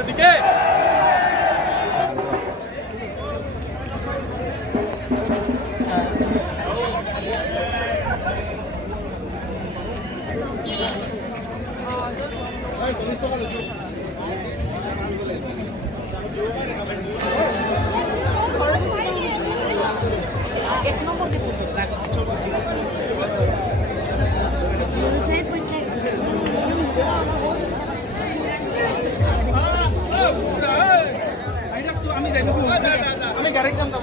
এদিকে আমি গাড়ি কাম দাম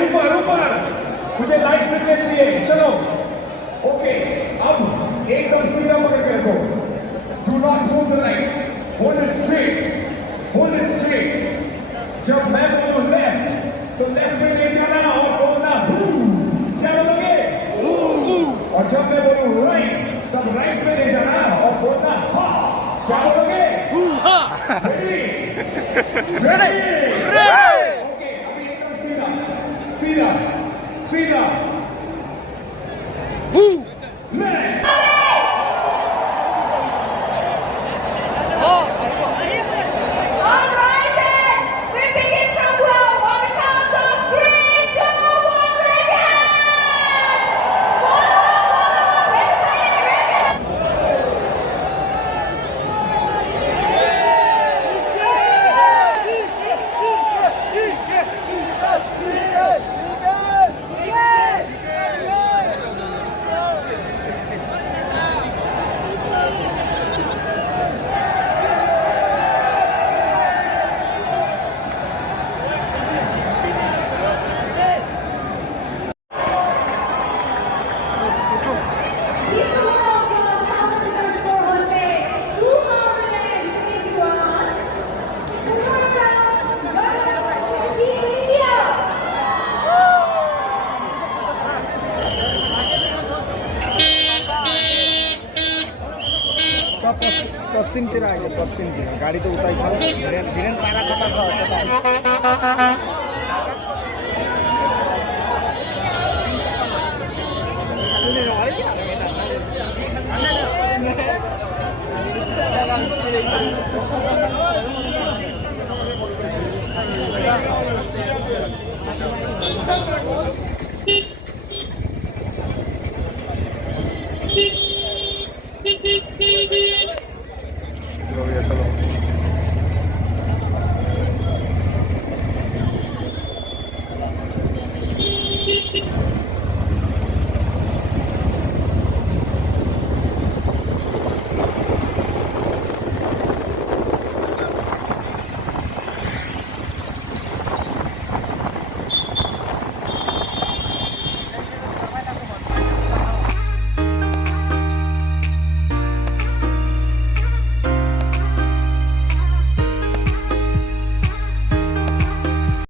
ऊपर ऊपर मुझे लाइट फिरने चाहिए चलो ओके अब एकदम सीधा पकड़ के रखो do not move the lights hold it straight जब मैं बोलूं लेफ्ट तो लेफ्ट में ले जाना और बोलना क्या बोलोगे और जब मैं बोलूं राइट तब राइट में ले जाना और बोलना हा क्या बोलोगे रेडी ओके अभी एकदम सीधा सीधा सीधा Left. All right then, we begin from well on the count of 3, 2, 1, raise your hands! पश्चिमतिर अहिले पश्चिमतिर गाडी त उतै छ धिरेन पारा कता छ Thank you.